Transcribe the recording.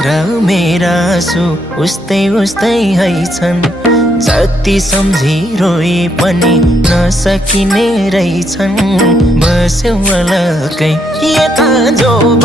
र मेरा आँसु उस्तै उस्तै है छन्। जति सम्झी रोए पनि नसकिने रहेछन्। बस्यौ अलग्गै यता जो